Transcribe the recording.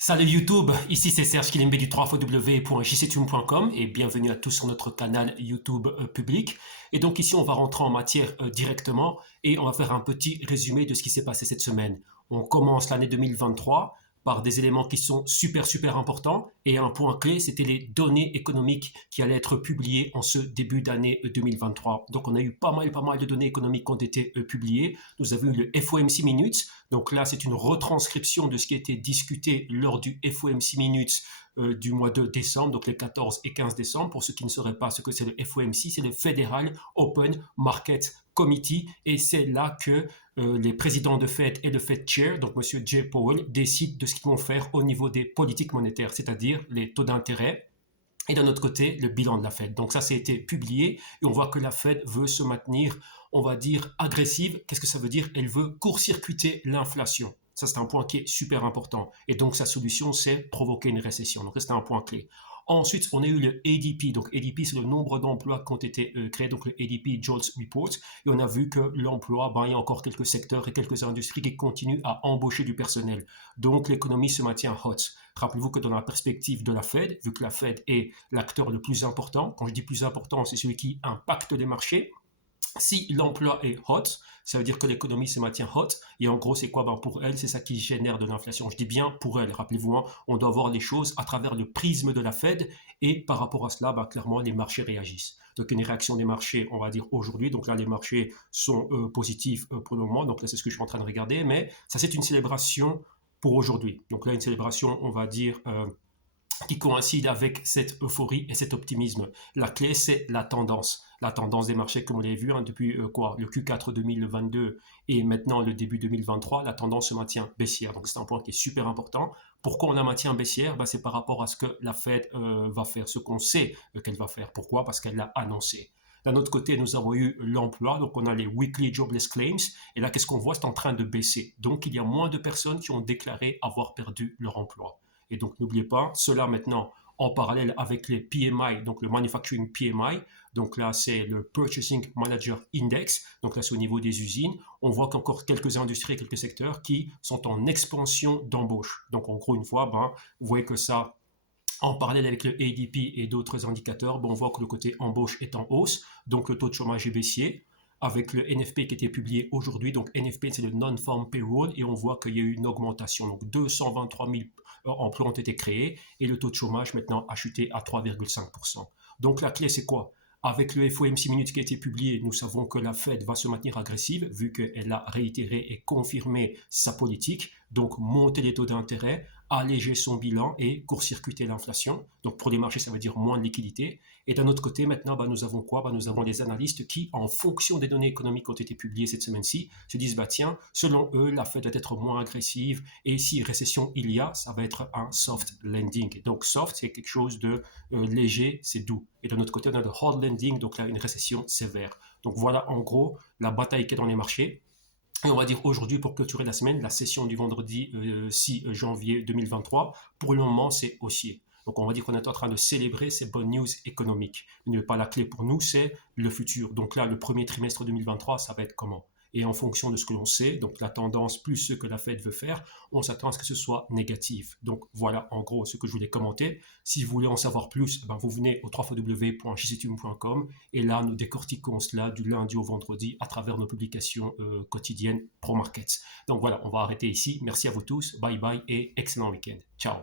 Salut YouTube, ici c'est Serge Kilimbe du 3xw.jctune.com et bienvenue à tous sur notre canal YouTube public. Et donc ici on va rentrer en matière directement et on va faire un petit résumé de ce qui s'est passé cette semaine. On commence l'année 2023 par des éléments qui sont super importants et un point clé, c'était les données économiques qui allaient être publiées en ce début d'année 2023. Donc on a eu pas mal de données économiques qui ont été publiées. Nous avons eu le FOMC Minutes. Donc là, c'est une retranscription de ce qui a été discuté lors du FOMC Minutes du mois de décembre, donc les 14 et 15 décembre. Pour ceux qui ne sauraient pas ce que c'est le FOMC, c'est le Federal Open Market Committee et c'est là que les présidents de Fed et le Fed Chair, donc M. Jay Powell, décident de ce qu'ils vont faire au niveau des politiques monétaires, c'est-à-dire les taux d'intérêt et d'un autre côté, le bilan de la Fed. Donc ça, a été publié et on voit que la Fed veut se maintenir, on va dire, agressive. Qu'est-ce que ça veut dire? Elle veut court-circuiter l'inflation. Ça, c'est un point qui est super important. Et donc, sa solution, c'est provoquer une récession. Donc, ça, c'est un point clé. Ensuite, on a eu le ADP. Donc, ADP, c'est le nombre d'emplois qui ont été créés. Donc, le ADP Jobs Report. Et on a vu que l'emploi, il y a encore quelques secteurs et quelques industries qui continuent à embaucher du personnel. Donc, l'économie se maintient hot. Rappelez-vous que dans la perspective de la Fed, vu que la Fed est l'acteur le plus important, quand je dis plus important, c'est celui qui impacte les marchés. Si l'emploi est hot, ça veut dire que l'économie se maintient hot. Et en gros, c'est quoi? Pour elle, c'est ça qui génère de l'inflation. Je dis bien pour elle. Rappelez-vous, on doit voir les choses à travers le prisme de la Fed. Et par rapport à cela, clairement, les marchés réagissent. Donc, une réaction des marchés, on va dire aujourd'hui. Donc là, les marchés sont positifs pour le moment. Donc là, c'est ce que je suis en train de regarder. Mais ça, c'est une célébration pour aujourd'hui. Donc là, une célébration, on va dire, qui coïncide avec cette euphorie et cet optimisme. La clé, c'est la tendance. La tendance des marchés, comme vous l'avez vu, depuis le Q4 2022 et maintenant le début 2023, la tendance se maintient baissière. Donc c'est un point qui est super important. Pourquoi on la maintient baissière? C'est par rapport à ce que la Fed va faire, ce qu'on sait qu'elle va faire. Pourquoi? Parce qu'elle l'a annoncé. D'un autre côté, nous avons eu l'emploi, donc on a les Weekly Jobless Claims, et là, qu'est-ce qu'on voit? C'est en train de baisser. Donc, il y a moins de personnes qui ont déclaré avoir perdu leur emploi. Et donc, n'oubliez pas, cela maintenant en parallèle avec les PMI, donc le Manufacturing PMI, donc là, c'est le Purchasing Manager Index, donc là, c'est au niveau des usines. On voit qu'encore quelques industries et quelques secteurs qui sont en expansion d'embauche. Donc, en gros, une fois, vous voyez que ça, en parallèle avec le ADP et d'autres indicateurs, on voit que le côté embauche est en hausse, donc le taux de chômage est baissier, avec le NFP qui a été publié aujourd'hui. Donc NFP, c'est le Non-Farm Payroll, et on voit qu'il y a eu une augmentation. Donc 223 000 emplois ont été créés, et le taux de chômage maintenant a chuté à 3,5%. Donc la clé, c'est quoi? Avec le FOMC Minutes qui a été publié, nous savons que la Fed va se maintenir agressive, vu qu'elle a réitéré et confirmé sa politique, donc monter les taux d'intérêt, alléger son bilan et court-circuiter l'inflation. Donc pour les marchés, ça veut dire moins de liquidité. Et d'un autre côté, maintenant, nous avons quoi? Nous avons les analystes qui, en fonction des données économiques qui ont été publiées cette semaine-ci, se disent, tiens, selon eux, la Fed doit être moins agressive, et si récession il y a, ça va être un soft landing. Donc soft, c'est quelque chose de léger, c'est doux. Et d'un autre côté, on a le hard landing, donc là, une récession sévère. Donc voilà, en gros, la bataille qui est dans les marchés. Et on va dire aujourd'hui, pour clôturer la semaine, la session du vendredi 6 janvier 2023, pour le moment, c'est haussier. Donc on va dire qu'on est en train de célébrer ces bonnes news économiques. Mais pas la clé pour nous, c'est le futur. Donc là, le premier trimestre 2023, ça va être comment? Et en fonction de ce que l'on sait, donc la tendance plus ce que la Fed veut faire, on s'attend à ce que ce soit négatif. Donc voilà en gros ce que je voulais commenter. Si vous voulez en savoir plus, vous venez au www.jctune.com et là nous décortiquons cela du lundi au vendredi à travers nos publications quotidiennes pro markets. Donc voilà, on va arrêter ici. Merci à vous tous, bye bye et excellent week-end. Ciao.